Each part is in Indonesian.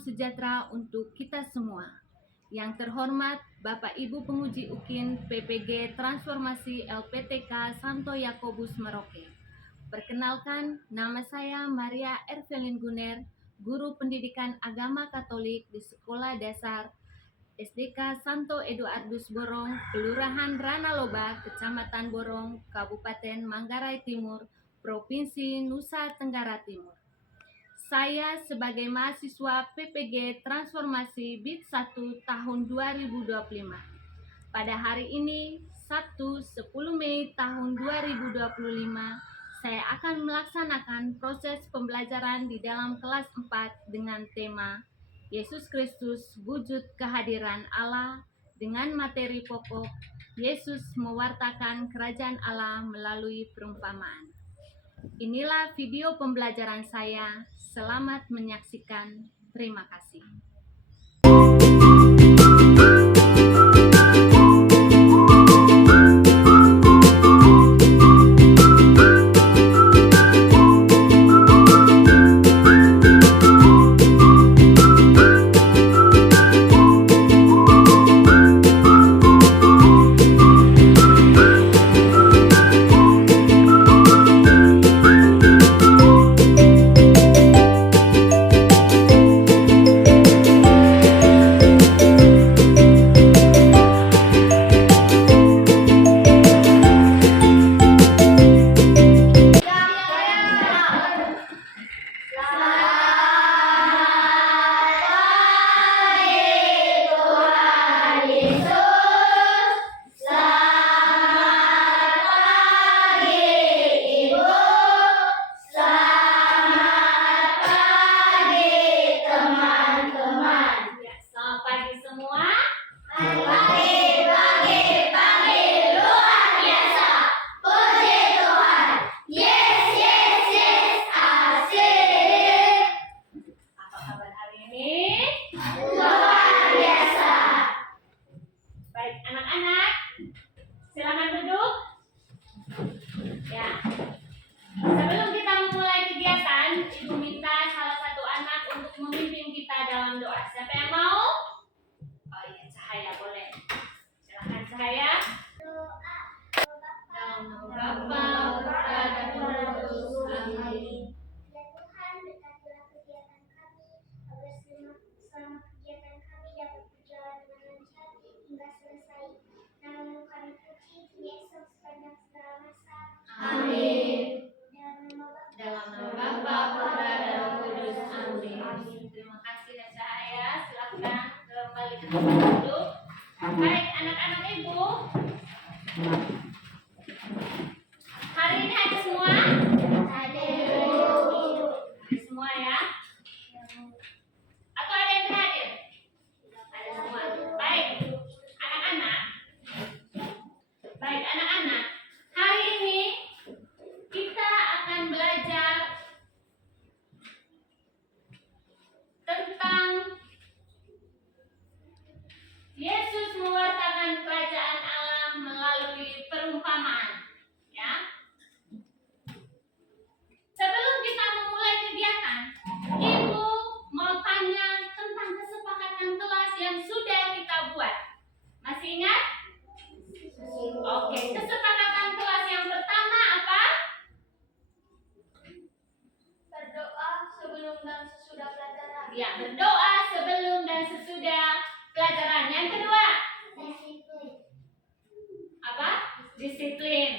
sejahtera untuk kita semua. Yang terhormat Bapak Ibu Penguji UKIN PPG Transformasi LPTK Santo Yakobus Merauke. Perkenalkan, nama saya Maria Ervelin Guner, Guru Pendidikan Agama Katolik di Sekolah Dasar SDK Santo Eduardus Borong, Kelurahan Ranaloba, Kecamatan Borong, Kabupaten Manggarai Timur, Provinsi Nusa Tenggara Timur. Saya sebagai mahasiswa PPG Transformasi BIT 1 tahun 2025. Pada hari ini, Sabtu 10 Mei tahun 2025, saya akan melaksanakan proses pembelajaran di dalam kelas 4 dengan tema Yesus Kristus Wujud Kehadiran Allah dengan materi pokok Yesus mewartakan kerajaan Allah melalui perumpamaan. Inilah video pembelajaran saya. Selamat menyaksikan. Terima kasih. Silakan duduk. Ya. Sebelum kita memulai kegiatan, Ibu minta salah satu anak untuk memimpin kita dalam doa. Siapa yang mau? Oh iya, Cahaya boleh. Silakan Cahaya. Dalam nama Bapa, Putra, dan Roh Kudus. Amin. Ya Tuhan, berkatilah kegiatan kami, agar selama kegiatan kami dapat berjalan dengan lancar hingga selesai. Namamu kami puji, Yesus sepanjang segala masa. Amin. Dalam nama Dalam nama Bapa, Putra, dan Roh Kudus. Amin. Terima kasih ya Cahaya. Silakan kembali ke tempat duduk. Baik, anak-anak Ibu. Hari ini ada semua? Ada semua ya? Atau ada yang hadir? Ada semua. Baik, anak-anak. Baik, anak-anak. Hari ini kita akan belajar tentang Yesus mewartakan kerajaan Allah melalui perumpamaan. Ya. Sebelum kita memulai kegiatan, Ibu mau tanya tentang kesepakatan kelas yang sudah kita buat. Masih ingat? Oke, kesepakatan kelas yang pertama apa? berdoa sebelum dan sesudah pelajaran. Ya, berdoa sebelum dan sesudah pelajaran. Yang kedua, Disiplin. apa? Disiplin.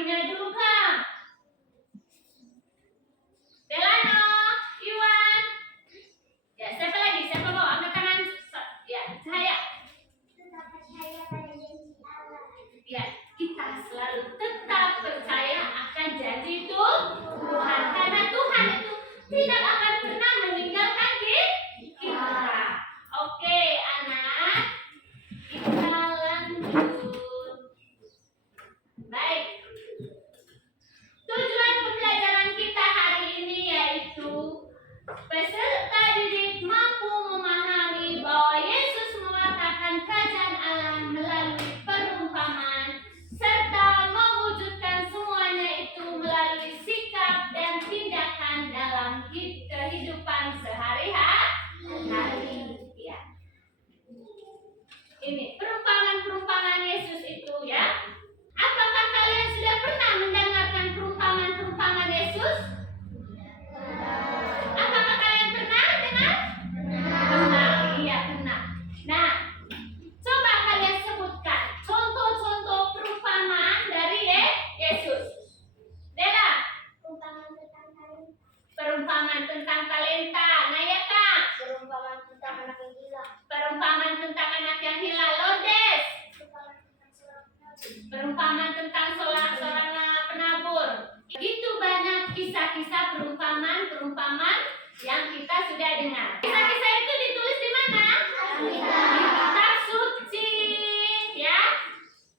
kakinya dulu, Kak. Delano, Iwan. Ya, siapa lagi? Siapa mau angkat tangan? Ya, Cahaya. Tetap percaya pada janji Allah. Ya, kita selalu tetap percaya akan janji itu Tuhan. Karena Tuhan itu tidak akan pernah meninggalkan kita. Oke, anak. Kita lanjut. Baik. Tujuan pembelajaran kita hari ini yaitu peserta didik mampu memahami bahwa Yesus mengatakan kerajaan Allah melalui perumpamaan serta mewujudkan semuanya itu melalui sikap dan tindakan dalam kehidupan sehari-hari. Ya. Ini perumpamaan Yesus itu ya. Apakah kalian sudah pernah mendengarkan perumpamaan Yesus? Apakah kalian pernah dengar? Pernah. Iya, pernah. Nah, coba kalian sebutkan contoh-contoh perumpamaan dari Yesus. Dela, perumpamaan tentang talenta. Nah ya, Kak. Perumpamaan tentang anak yang gila. Perumpamaan tentang anak yang hilang. Lourdes. Perumpamaan tentang seorang penabur. Begitu banyak kisah-kisah perumpamaan yang kita sudah dengar. Kisah-kisah itu ditulis di mana? Di kitab suci, ya.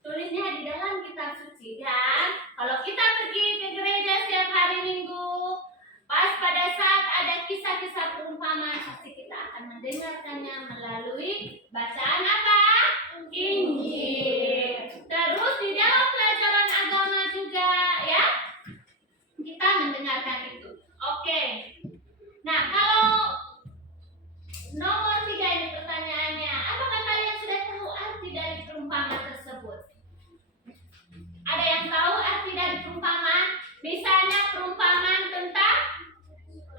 Tulisnya di dalam kitab suci. Dan kalau kita pergi ke gereja setiap hari Minggu, pas pada saat ada kisah-kisah perumpamaan, pasti kita akan mendengarkannya melalui bacaan apa? Injil. Terus di dalam pelajaran agama juga ya, kita mendengarkan itu. Oke. Nah, kalau nomor 3 ini pertanyaannya, apakah kalian sudah tahu arti dari perumpamaan tersebut? Ada yang tahu arti dari perumpamaan? Misalnya perumpamaan tentang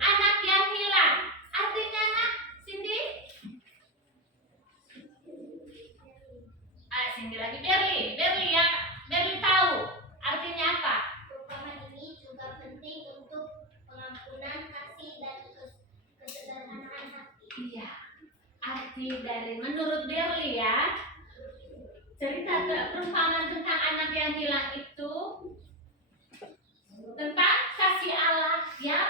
anak yang hilang. Artinya, Nak, Cindy? Cindy lagi. Berli ya. Berli tahu artinya apa? Perumpamaan ini juga penting untuk pengampunan, kasih, dan kesederhanaan hati. Iya. Arti dari menurut Berli ya, cerita perumpamaan tentang anak yang hilang itu tentang kasih Allah yang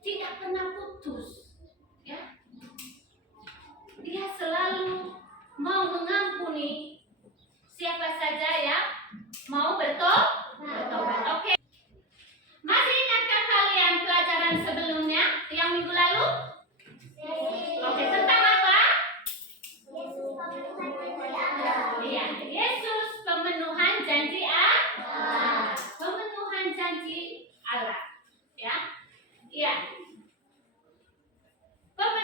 tidak pernah putus. Ya. Dia selalu mau mengampuni siapa saja yang mau bertobat. Oke. Masih ingatkah kalian pelajaran sebelumnya yang minggu lalu? Oke, tentang apa? Iya, Yesus pemenuhan janji Allah. Pemenuhan janji Allah. Ya. Iya.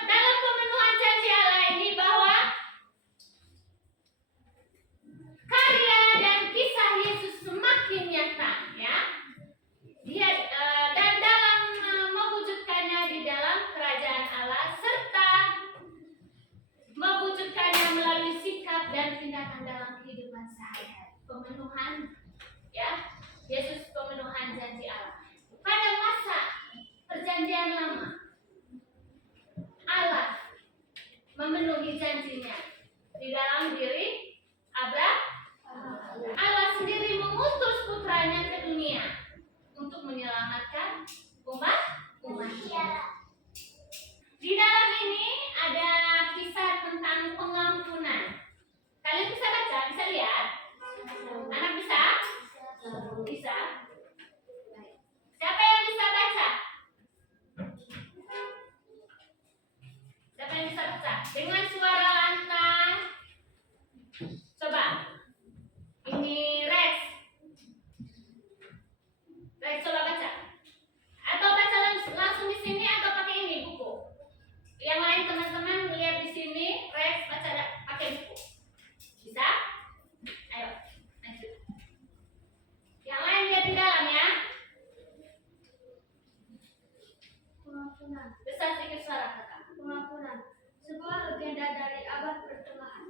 Dalam pemenuhan janji Allah ini bahwa karya dan kisah Yesus semakin nyata, ya. Dia dan dalam mewujudkannya di dalam kerajaan Allah serta mewujudkannya melalui sikap dan tindakan dalam kehidupan sehari-hari. Pemenuhan, ya. Yesus pemenuhan janji Allah. Pada masa perjanjian lama, Allah memenuhi janjinya di dalam diri Abraham. Allah sendiri mengutus putranya ke dunia untuk menyelamatkan umatnya. Di dalam ini ada kisah tentang pengampunan. Kalian bisa baca, bisa lihat? Anak bisa? Bisa. Siapa yang bisa baca? Siapa yang bisa baca? Dengan suara lantang. Coba. Ini Rex. Rex, coba baca. Atau baca langsung di sini atau pakai ini buku. Yang lain teman-teman melihat di sini, Rex baca pakai buku. Bisa? Ayo, lanjut. Yang lain lihat di dalam ya. Pengampunan. Besar sedikit suara kata. Pengampunan. Sebuah legenda dari abad pertengahan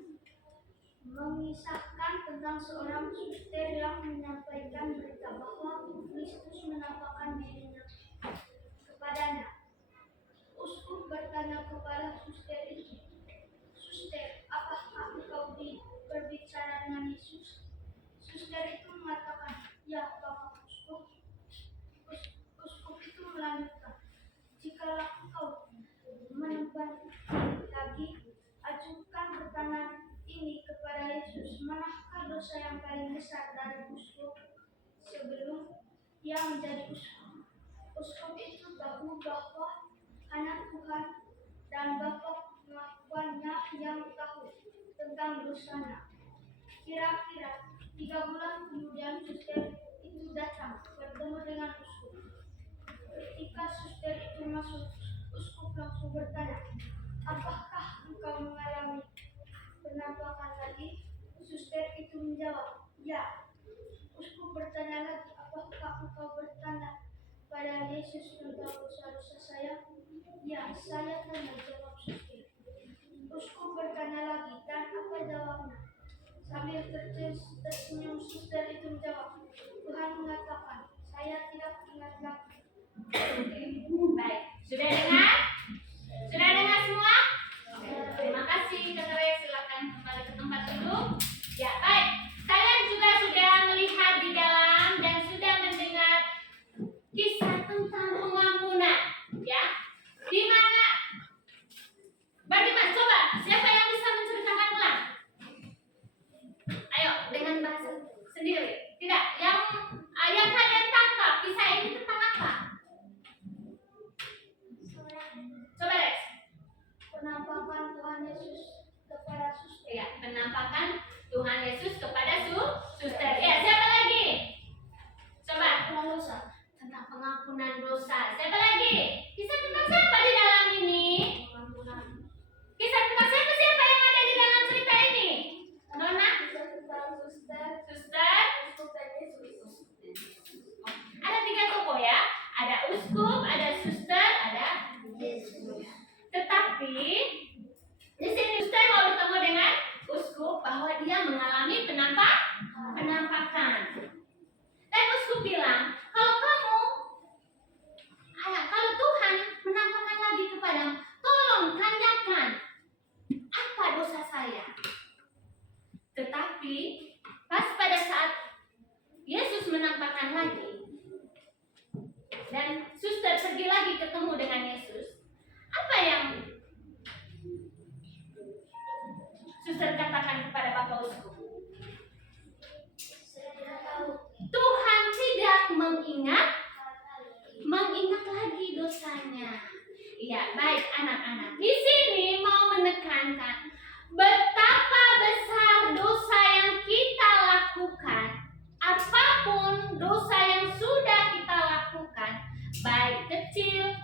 mengisahkan tentang seorang suster yang menyampaikan menyembah lagi, ajukan pertanyaan ini kepada Yesus. Manakah dosa yang paling besar dari uskup sebelum ia menjadi uskup? Uskup itu tahu bahwa anak Tuhan dan Bapa pengakuannya yang tahu tentang dosanya. Kira-kira 3 bulan kemudian suster itu datang bertemu dengan uskup. Ketika suster itu masuk, uskup langsung bertanya, apakah engkau mengalami penampakan lagi? Suster itu menjawab, ya. Uskup bertanya lagi, apakah engkau bertanya pada Yesus tentang dosa-dosa saya? Ya, saya tanya, jawab suster. Uskup bertanya lagi, dan apa jawabnya? Sambil tersenyum, suster itu menjawab, Tuhan mengatakan, saya tidak ingat lagi. Baik, sudah dengar? Sudah dengar semua? Terima kasih, Kak Rey. Silakan kembali ke tempat duduk. Ya, baik. Kalian juga sudah melihat di dalam dan sudah mendengar kisah tentang pengampunan, ya? Di mana? Bagaimana? Coba, siapa yang bisa menceritakan ulang? Ayo, dengan bahasa sendiri. Tidak, yang kalian tangkap kisah ini tentang apa? Coba deh. Penampakan Tuhan Yesus kepada suster. Ya, penampakan Tuhan Yesus kepada suster. Ya, siapa lagi? Coba. Dosa. Tentang pengampunan dosa. Siapa lagi? Kisah tentang siapa di dalam ini? Kisah tentang siapa yang ada di dalam cerita ini? Nona? Suster? Ada 3 tokoh ya. Ada uskup, ada suster, ada Yesus. Tetapi di sini suster mau bertemu dengan uskup bahwa dia mengalami penampakan. Dan uskup bilang, kalau Tuhan menampakkan lagi kepadamu, tolong tanyakan apa dosa saya. Tetapi pas pada saat Yesus menampakkan lagi dan suster pergi lagi ketemu dengan Yesus, apa yang suster katakan kepada Bapak Uskup? Tuhan tidak mengingat lagi dosanya. Iya, baik anak-anak. Di sini mau menekankan betapa besar dosa yang kita lakukan. Apapun dosa yang sudah kita lakukan, baik kecil,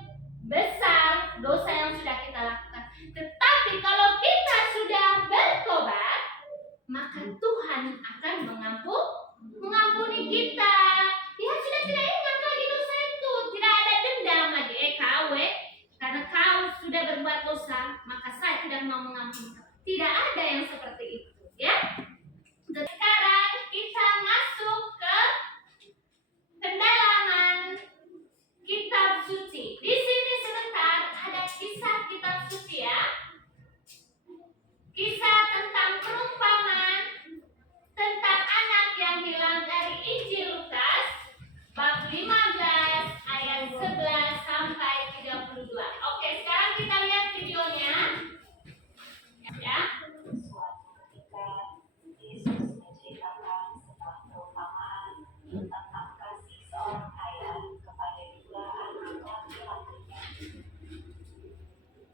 besar, dosa yang sudah kita lakukan. Tetapi kalau kita sudah bertobat, maka Tuhan akan mengampuni kita. Dia sudah tidak ingat lagi dosa itu, tidak ada dendam lagi. Karena kau sudah berbuat dosa, maka saya tidak mau mengampuni kau. Tidak ada yang seperti itu, ya. Sekarang kita masuk ke pendalaman kitab suci. Di sini sebentar ada kisah kitab suci ya. Kisah tentang perumpamaan tentang anak yang hilang dari Injil Lukas bab 15 ayat 11 sampai 32. Oke, sekarang kita lihat videonya. Ya. Suatu ketika Yesus menceritakan sebuah perumpamaan tentang kasih seorang ayah kepada 2 anak laki-lakinya.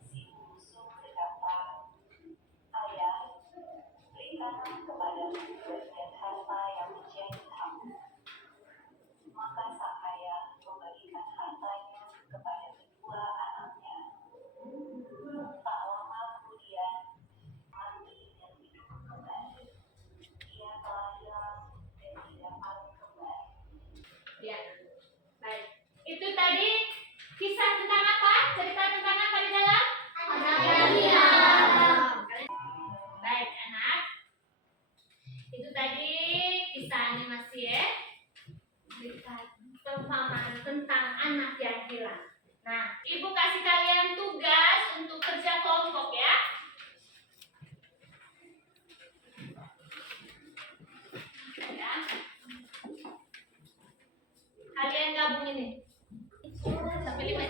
Si bungsu berkata, Ayah, berikanlah kepadaku bagian harta yang menjadi hakku. Maka sang ayah membagikan hartanya kepada kedua anaknya. Tak lama kemudian mati dan hidup kembali. Ia telah hilang dan tidak mau kembali. Ya. Baik. Itu tadi kisah tentang apa? Cerita tentang apa di dalam? Anak yang hilang. Baik, anak. Itu tadi kisah animasi ya. Cerita perumpamaan tentang anak yang hilang. Nah, Ibu kasih kalian tugas untuk kerja kelompok ya. Ya. Kalian gabung ini. Sampai 5.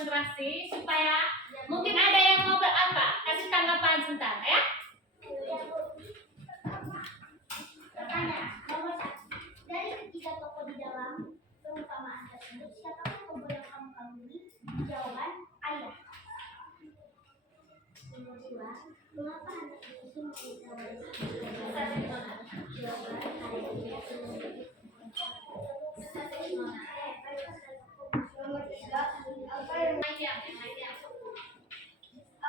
konsentrasi supaya mungkin ada yang mau berapa? Kasih tanggapan sebentar ya. Pertanyaan nomor 1. Dari ketiga tokoh di dalam perumpamaan tersebut, siapakah tokoh yang kamu kagumi? Jawaban: ayah. Nomor 2. Mengapa anak itu meminta warisan? Jawaban: karena dia ingin. Nomor 3.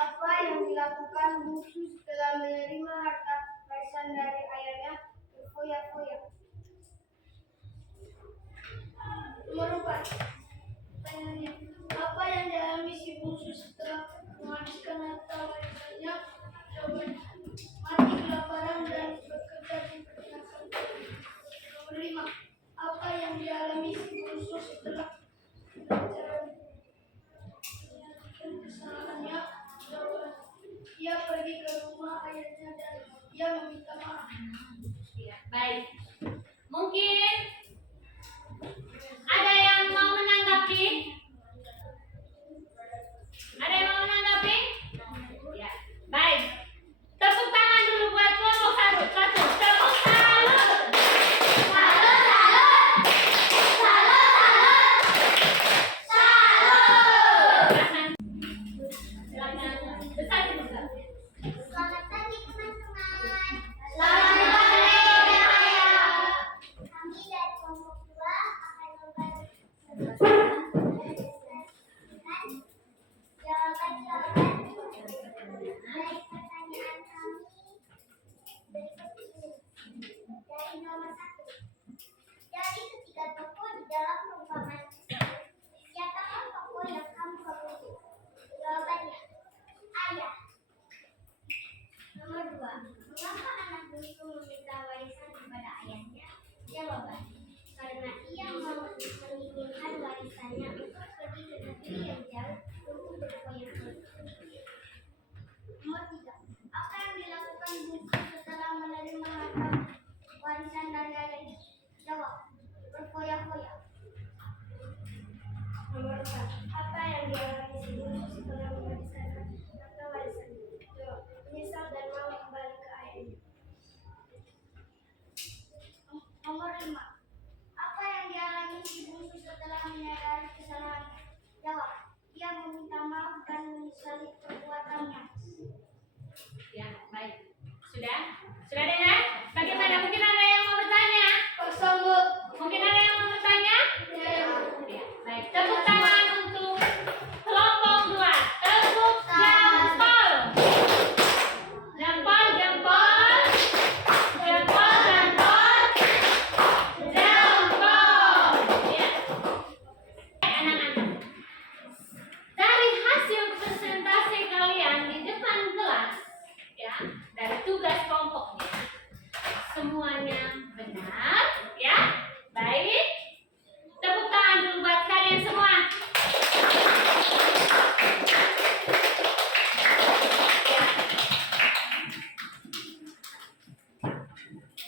Apa yang dilakukan bungsu setelah menerima harta warisan dari ayahnya? Berfoya-foya. Nomor 4. Pertanyaannya, apa yang dialami si bungsu setelah menghabiskan harta warisannya? Jawaban: mati kelaparan dan bekerja di peternakan. Nomor 5. Apa yang dialami si bungsu setelah menyelesaikan kesalahannya? Jawaban: ia pergi ke rumah ayahnya dan ia meminta maaf. Ya, baik. Mungkin ada yang mau menanggapi? Ada yang mau menanggapi? Ya, baik. Tepuk tangan dulu buat kelompok satu. Tepuk salut. Silakan. Besar besar. Selamat pagi teman-teman. Selamat pagi, ayah. Kami dari kelompok 2 akan membahas jawaban-jawaban dari pertanyaan kami berikut ini. Dari nomor 1. Dari ketiga tokoh di dalam perumpamaan tersebut, siapakah tokoh yang kamu kagumi? Jawabannya: ayah. Nomor 2. Mengapa anak bungsu meminta warisan kepada ayahnya? Jawaban: karena ia menginginkan warisannya untuk pergi ke negeri yang jauh untuk berfoya-foya. Nomor 3. Apa yang dilakukan bungsu setelah menerima harta warisan dari ayahnya? Jawab: berfoya-foya. Nomor 4. Apa yang dialami si bungsu setelah menghabiskan harta warisannya? Jawab: menyesal dan mau kembali ke ayahnya. Nomor 5. Apa yang dialami si bungsu setelah menyadari kesalahannya? Jawab: ia meminta maaf dan menyesali perbuatannya. Ya, baik. Sudah? Sudah dengar? Bagaimana? Mungkin ada yang mau bertanya? Kosong, Bu. Mungkin ada yang mau bertanya? Ya. Ya, baik. Tepuk tangan untuk kelompok 2. Tepuk jempol. Jempol, jempol. Jempol, jempol. Jempol. Ya. Anak-anak. Dari hasil presentasi kalian di depan kelas, ya, dari tugas kelompoknya, semuanya benar, ya. Baik. Tepuk tangan dulu buat kalian semua. Ya.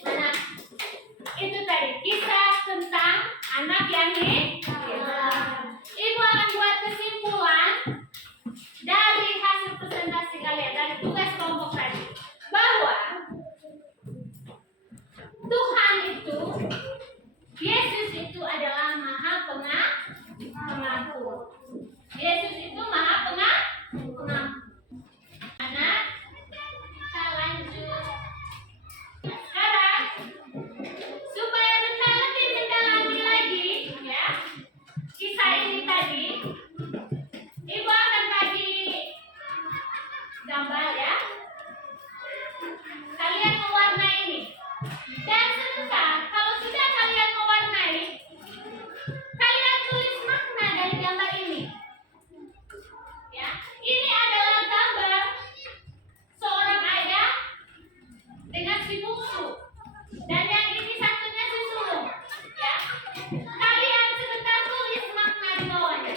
Nah, itu tadi kisah tentang anak yang hilang. Ibu akan buat kesimpulan dari hasil presentasi kalian, dari tugas kelompok tadi, bahwa Tuhan itu, Yesus itu adalah Maha Pengampun. Yesus itu Maha Pengampun. Anak, kita lanjut. Sekarang, supaya kita lebih mendalami lagi, ya, kisah ini tadi, Ibu akan bagi gambar, ya. Kalian mewarnai ini. Dan sebentar, kalau sudah kalian mewarnai, kalian tulis makna dari gambar ini. Ya, ini adalah gambar seorang ayah dengan si bungsu. Dan yang ini satunya si sulung. Ya. Kalian sebentar tulis makna di bawahnya.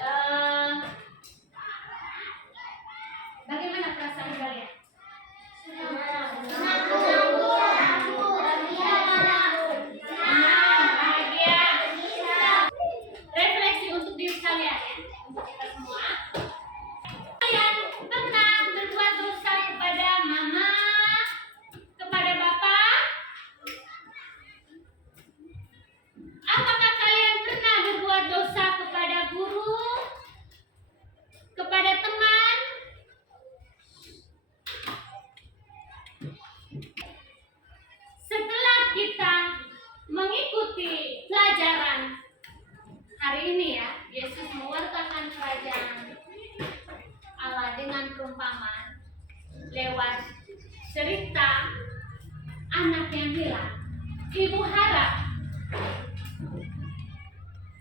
Eh, Bagaimana perasaan kalian? Bahagia. Refleksi untuk diri kalian ya, untuk kita semua. Kalian pernah berbuat dosa kepada mama, kepada bapak? Apakah kalian pernah berbuat dosa kepada guru, kepada teman? Setelah kita mengikuti pelajaran hari ini ya, Yesus mewartakan kerajaan Allah dengan perumpamaan lewat cerita anak yang hilang. Ibu harap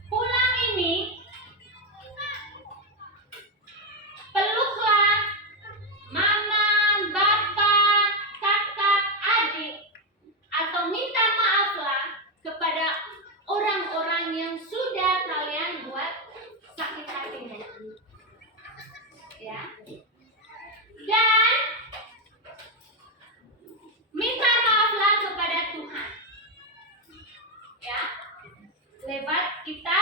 pulang ini peluklah mama, bapak, kakak, adik, atau minta maaflah kepada orang-orang yang sudah kalian buat sakit hatinya. Ya. Dan minta maaflah kepada Tuhan. Ya. Lewat kita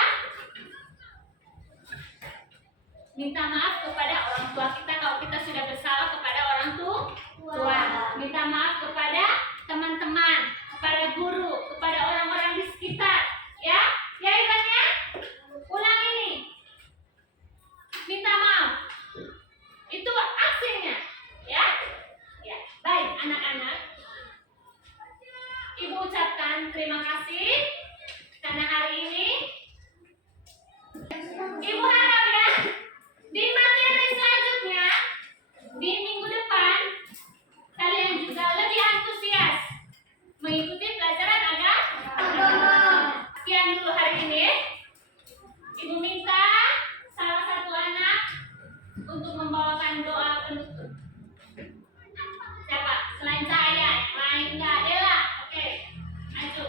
minta maaf kepada orang tua kita kalau kita sudah bersalah kepada orang tua. Minta maaf kepada teman-teman, kepada guru, kepada orang-orang di sekitar. Ya, ya Ivan ya. Ulang ini. Minta maaf. Itu aksinya, ya. Ya, baik anak-anak. Ibu ucapkan terima kasih karena hari ini Ibu harap ya di materi selanjutnya di minggu depan kalian juga lebih antusias mengikuti pelajaran agama. Sekian dulu hari ini. Ibu minta salah satu anak untuk membawakan doa penutup. Siapa? Selain saya, yang lain enggak. Dela. Oke. Maju.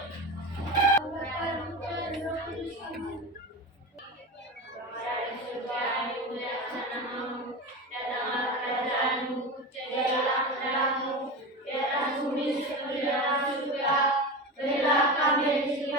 Dari surga dimuliakanmu, datanglah kerajaanmu, jadilah kehendakmu di atas bumi seperti dalam surga. Berilah kami rezeki